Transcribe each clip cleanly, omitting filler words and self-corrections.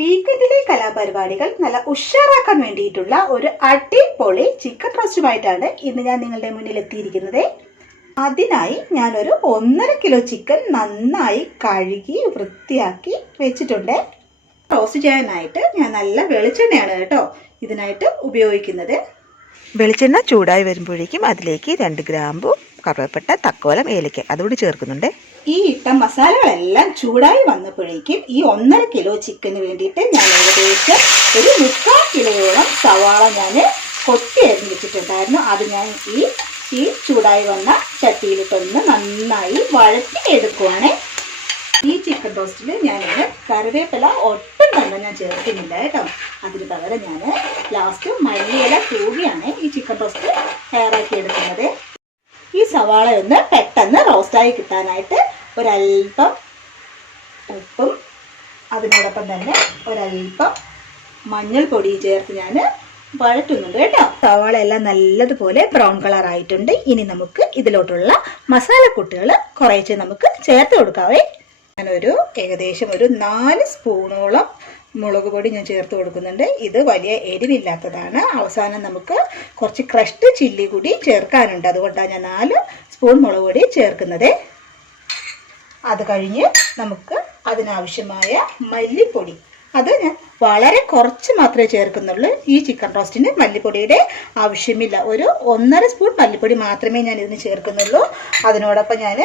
വീക്കെൻഡിലെ കലാപരിപാടികൾ നല്ല ഉഷാറാക്കാൻ വേണ്ടിയിട്ടുള്ള ഒരു അടിപൊളി ചിക്കൻ റോസ്റ്റുമായിട്ടാണ് ഇന്ന് ഞാൻ നിങ്ങളുടെ മുന്നിൽ എത്തിയിരിക്കുന്നത്. അതിനായി ഞാനൊരു 1.5 കിലോ ചിക്കൻ നന്നായി കഴുകി വൃത്തിയാക്കി വെച്ചിട്ടുണ്ട്. റോസ്റ്റ് ചെയ്യാനായിട്ട് ഞാൻ നല്ല വെളിച്ചെണ്ണയാണ് കേട്ടോ ഇതിനായിട്ട് ഉപയോഗിക്കുന്നത്. വെളിച്ചെണ്ണ ചൂടായി വരുമ്പോഴേക്കും അതിലേക്ക് 2 ഗ്രാമ്പു, കറുവപ്പട്ട, തക്കോലം, ഏലക്ക അതുകൂടി ചേർക്കുന്നുണ്ട്. ഈ ഇട്ട മസാലകളെല്ലാം ചൂടായി വന്നപ്പോഴേക്കും ഈ 1.5 കിലോ ചിക്കന് വേണ്ടിയിട്ട് ഞാൻ ഏകദേശം ഒരു 3/4 കിലോയോളം സവാള ഞാൻ കൊത്തി അരിഞ്ഞ് വെച്ചിട്ടുണ്ടായിരുന്നു. അത് ഞാൻ ഈ ചൂടായി വന്ന ചട്ടിയിലിട്ടൊന്ന് നന്നായി വഴറ്റി എടുക്കുവാണ്. ഈ ചിക്കൻ റോസ്റ്റിൽ ഞാനിത് കറിവേപ്പില ഒട്ടും തന്നെ ഞാൻ ചേർക്കുന്നില്ല കേട്ടോ. അതിന് പകരം ഞാൻ ലാസ്റ്റ് മല്ലിയില തൂകിയാണ് ഈ ചിക്കൻ റോസ്റ്റ് തയ്യാറാക്കി എടുക്കുന്നത്. ഈ സവാള ഒന്ന് പെട്ടെന്ന് റോസ്റ്റായി കിട്ടാനായിട്ട് ഒരൽപ്പം ഉപ്പും അതിനോടൊപ്പം തന്നെ ഒരൽപ്പം മഞ്ഞൾപ്പൊടി ചേർത്ത് ഞാൻ വഴറ്റുന്നുണ്ട് കേട്ടോ. സവാള എല്ലാം നല്ലതുപോലെ ബ്രൗൺ കളർ ആയിട്ടുണ്ട്. ഇനി നമുക്ക് ഇതിലോട്ടുള്ള മസാലക്കൂട്ടുകൾ കുറേശ്ശെ നമുക്ക് ചേർത്ത് കൊടുക്കാവേ. ഞാനൊരു ഏകദേശം ഒരു 4 സ്പൂണോളം മുളക് പൊടി ഞാൻ ചേർത്ത് കൊടുക്കുന്നുണ്ട്. ഇത് വലിയ എരിവില്ലാത്തതാണ്. അവസാനം നമുക്ക് കുറച്ച് ക്രഷ്ഡ് ചില്ലി കൂടി ചേർക്കാനുണ്ട്. അതുകൊണ്ടാണ് ഞാൻ 4 സ്പൂൺ മുളക് പൊടി ചേർക്കുന്നത്. അത് കഴിഞ്ഞ് നമുക്ക് അതിനാവശ്യമായ മല്ലിപ്പൊടി, അത് ഞാൻ വളരെ കുറച്ച് മാത്രമേ ചേർക്കുന്നുള്ളൂ. ഈ ചിക്കൻ റോസ്റ്റിന് മല്ലിപ്പൊടിയുടെ ആവശ്യമില്ല. ഒരു 1.5 സ്പൂൺ മല്ലിപ്പൊടി മാത്രമേ ഞാൻ ഇതിന് ചേർക്കുന്നുള്ളൂ. അതിനോടൊപ്പം ഞാൻ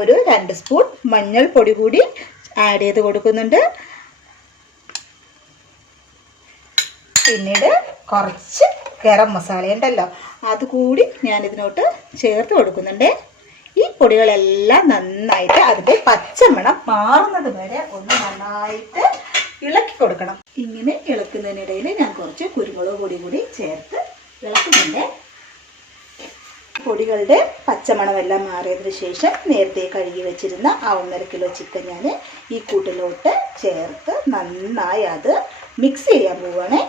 ഒരു 2 സ്പൂൺ മഞ്ഞൾപ്പൊടി കൂടി ആഡ് ചെയ്ത് കൊടുക്കുന്നുണ്ട്. പിന്നീട് കുറച്ച് ഗരം മസാല ഉണ്ടല്ലോ, അതുകൂടി ഞാൻ ഇതിനോട്ട് ചേർത്ത് കൊടുക്കുന്നുണ്ട്. ഈ പൊടികളെല്ലാം നന്നായിട്ട് അതിൻ്റെ പച്ചമണം മാറുന്നത് വരെ ഒന്ന് നന്നായിട്ട് ഇളക്കി കൊടുക്കണം. ഇങ്ങനെ ഇളക്കുന്നതിനിടയിൽ ഞാൻ കുറച്ച് കുരുമുളക് പൊടി കൂടി ചേർത്ത് ഇളക്കുന്നുണ്ട്. പൊടികളുടെ പച്ചമണമെല്ലാം മാറിയതിന് ശേഷം നേരത്തെ കഴുകി വെച്ചിരുന്ന ആ 1.5 കിലോ ചിക്കൻ ഞാൻ ഈ കൂട്ടിലോട്ട് ചേർത്ത് നന്നായി അത് മിക്സ് ചെയ്യാൻ പോവുകയാണ്.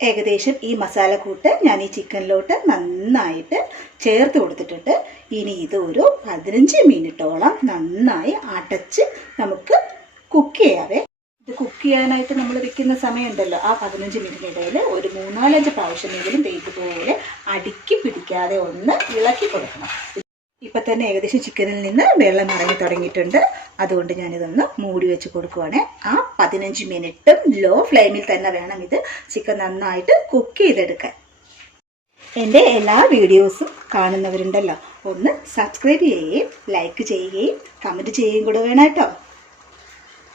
ഏകദേശം ഈ മസാലക്കൂട്ട് ഞാൻ ഈ ചിക്കനിലോട്ട് നന്നായിട്ട് ചേർത്ത് കൊടുത്തിട്ടുണ്ട്. ഇനി ഇത് ഒരു 15 മിനിറ്റോളം നന്നായി അടച്ച് നമുക്ക് കുക്ക് ചെയ്യാവേ. ഇത് കുക്ക് ചെയ്യാനായിട്ട് നമ്മൾ വെക്കുന്ന സമയമുണ്ടല്ലോ, ആ 15 മിനിറ്റിനിടയിൽ ഒരു 3-4 പ്രാവശ്യമെങ്കിലും ഇതുപോലെ അടുക്കി പിടിക്കാതെ ഒന്ന് ഇളക്കി കൊടുക്കണം. ഇപ്പം തന്നെ ഏകദേശം ചിക്കനിൽ നിന്ന് വെള്ളം ഇറങ്ങി തുടങ്ങിയിട്ടുണ്ട്. അതുകൊണ്ട് ഞാനിതൊന്ന് മൂടി വെച്ച് കൊടുക്കുവാണ്. ആ 15 മിനിറ്റും ലോ ഫ്ലെയിമിൽ തന്നെ വേണം ഇത് ചിക്കൻ നന്നായിട്ട് കുക്ക് ചെയ്തെടുക്കാൻ. എൻ്റെ എല്ലാ വീഡിയോസും കാണുന്നവരുണ്ടല്ലോ, ഒന്ന് സബ്സ്ക്രൈബ് ചെയ്യുകയും ലൈക്ക് ചെയ്യുകയും കമൻറ്റ് ചെയ്യുകയും കൂടെ വേണം കേട്ടോ.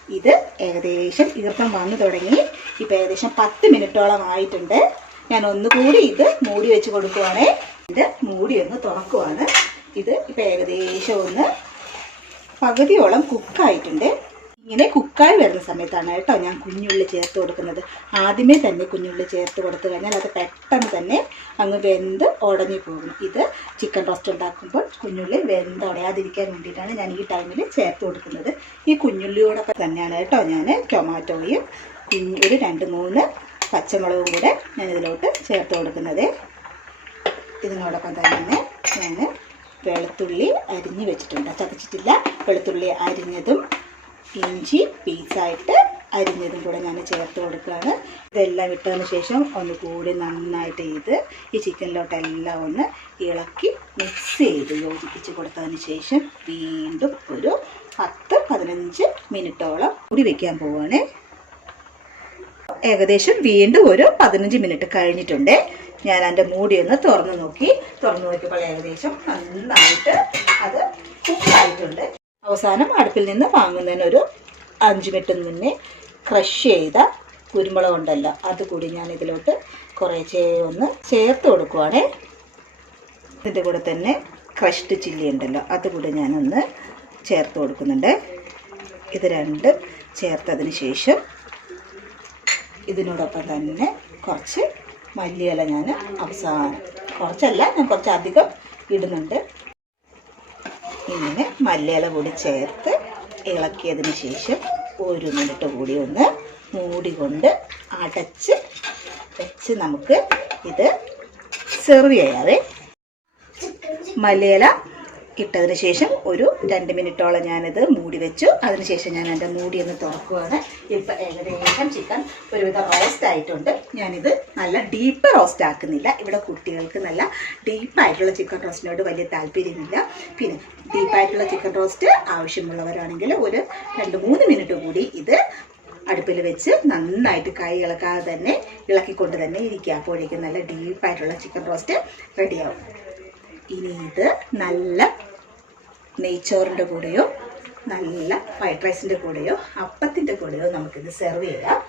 ഇത് ഏകദേശം ഈർപ്പം വന്നു തുടങ്ങി. ഇപ്പം ഏകദേശം 10 മിനിറ്റോളം ആയിട്ടുണ്ട്. ഞാൻ ഒന്നുകൂടി ഇത് മൂടി വെച്ച് കൊടുക്കുവാണ്. ഇത് മൂടി ഒന്ന് തുറക്കുവാണ്. ഇത് ഇപ്പം ഏകദേശം ഒന്ന് പകുതിയോളം കുക്കായിട്ടുണ്ട്. ഇങ്ങനെ കുക്കായി വരുന്ന സമയത്താണ് കേട്ടോ ഞാൻ കുഞ്ഞുള്ളി ചേർത്ത് കൊടുക്കുന്നത്. ആദ്യമേ തന്നെ കുഞ്ഞുള്ളി ചേർത്ത് കൊടുത്തു കഴിഞ്ഞാൽ അത് പെട്ടെന്ന് തന്നെ അങ്ങ് വെന്ത് ഉടഞ്ഞു പോകും. ഇത് ചിക്കൻ റോസ്റ്റ് ഉണ്ടാക്കുമ്പോൾ കുഞ്ഞുള്ളി വെന്ത് ഉടയാതിരിക്കാൻ വേണ്ടിയിട്ടാണ് ഞാൻ ഈ ടൈമിൽ ചേർത്ത് കൊടുക്കുന്നത്. ഈ കുഞ്ഞുള്ളിയോടൊപ്പം തന്നെയാണ് കേട്ടോ ഞാൻ ടൊമാറ്റോയും ഒരു 2-3 പച്ചമുളകും കൂടെ ഞാൻ ഇതിലോട്ട് ചേർത്ത് കൊടുക്കുന്നത്. ഇതിനോടൊപ്പം തന്നെ ഞാൻ വെളുത്തുള്ളി അരിഞ്ഞ് വെച്ചിട്ടുണ്ട്, ചതച്ചിട്ടില്ല. വെളുത്തുള്ളി അരിഞ്ഞതും ഇഞ്ചി പീസായിട്ട് അരിഞ്ഞതും കൂടെ ഞാൻ ചേർത്ത് കൊടുക്കുകയാണ്. ഇതെല്ലാം ഇട്ടതിന് ശേഷം ഒന്നുകൂടി നന്നായിട്ട് ഈ ചിക്കനിലോട്ടെല്ലാം ഒന്ന് ഇളക്കി മിക്സ് ചെയ്ത് യോജിപ്പിച്ച് കൊടുത്തതിന് ശേഷം വീണ്ടും ഒരു 10-15 മിനിറ്റോളം കൂടി വെക്കാൻ പോവുകയാണ്. ഏകദേശം വീണ്ടും ഒരു 15 മിനിറ്റ് കഴിഞ്ഞിട്ടുണ്ട്. ഞാൻ അതിൻ്റെ മൂടി ഒന്ന് തുറന്നു നോക്കിയപ്പോൾ ഏകദേശം നന്നായിട്ട് അത് കുക്കായിട്ടുണ്ട്. അവസാനം അടുപ്പിൽ നിന്ന് വാങ്ങുന്നതിന് ഒരു 5 മിനിറ്റ് മുന്നേ ക്രഷ് ചെയ്ത കുരുമുളക് ഉണ്ടല്ലോ, അതുകൂടി ഞാൻ ഇതിലോട്ട് കുറേശ്ശെ ഒന്ന് ചേർത്ത് കൊടുക്കുവാണ്. ഇതിൻ്റെ കൂടെ തന്നെ ക്രഷ്ഡ് ചില്ലി ഉണ്ടല്ലോ, അതുകൂടി ഞാനൊന്ന് ചേർത്ത് കൊടുക്കുന്നുണ്ട്. ഇത് 2 ചേർത്തതിന് ശേഷം ഇതിനോടൊപ്പം തന്നെ കുറച്ച് മല്ലിയില ഞാൻ അവസാനം, കുറച്ചല്ല ഞാൻ കുറച്ചധികം ഇടുന്നുണ്ട്. ഇങ്ങനെ മല്ലിയില കൂടി ചേർത്ത് ഇളക്കിയതിന് ശേഷം 1 മിനിറ്റ് കൂടി ഒന്ന് മൂടി കൊണ്ട് അടച്ച് വെച്ച് നമുക്ക് ഇത് സെർവ് ചെയ്യാവേ. മല്ലിയില ഇട്ടതിന് ശേഷം ഒരു 2 മിനിറ്റോളം ഞാനിത് മൂടി വെച്ചു. അതിനുശേഷം ഞാൻ എൻ്റെ മൂടി ഒന്ന് തുറക്കുകയാണ്. ഇപ്പം ഏകദേശം ചിക്കൻ ഒരുവിധം റോസ്റ്റ് ആയിട്ടുണ്ട്. ഞാനിത് നല്ല ഡീപ്പ് റോസ്റ്റ് ആക്കുന്നില്ല. ഇവിടെ കുട്ടികൾക്ക് നല്ല ഡീപ്പായിട്ടുള്ള ചിക്കൻ റോസ്റ്റിനോട് വലിയ താല്പര്യമില്ല. പിന്നെ ഡീപ്പായിട്ടുള്ള ചിക്കൻ റോസ്റ്റ് ആവശ്യമുള്ളവരാണെങ്കിൽ ഒരു 2-3 മിനിറ്റ് കൂടി ഇത് അടുപ്പിൽ വെച്ച് നന്നായിട്ട് കൈ ഇളക്കാതെ തന്നെ ഇളക്കിക്കൊണ്ട് തന്നെ ഇരിക്കുക. അപ്പോഴേക്കും നല്ല ഡീപ്പായിട്ടുള്ള ചിക്കൻ റോസ്റ്റ് റെഡിയാവും. ഇനി ഇത് നല്ല നെയ്ച്ചോറിൻ്റെ കൂടെയോ നല്ല ഫ്രൈഡ് റൈസിൻ്റെ കൂടെയോ അപ്പത്തിൻ്റെ കൂടെയോ നമുക്കിത് സെർവ് ചെയ്യാം.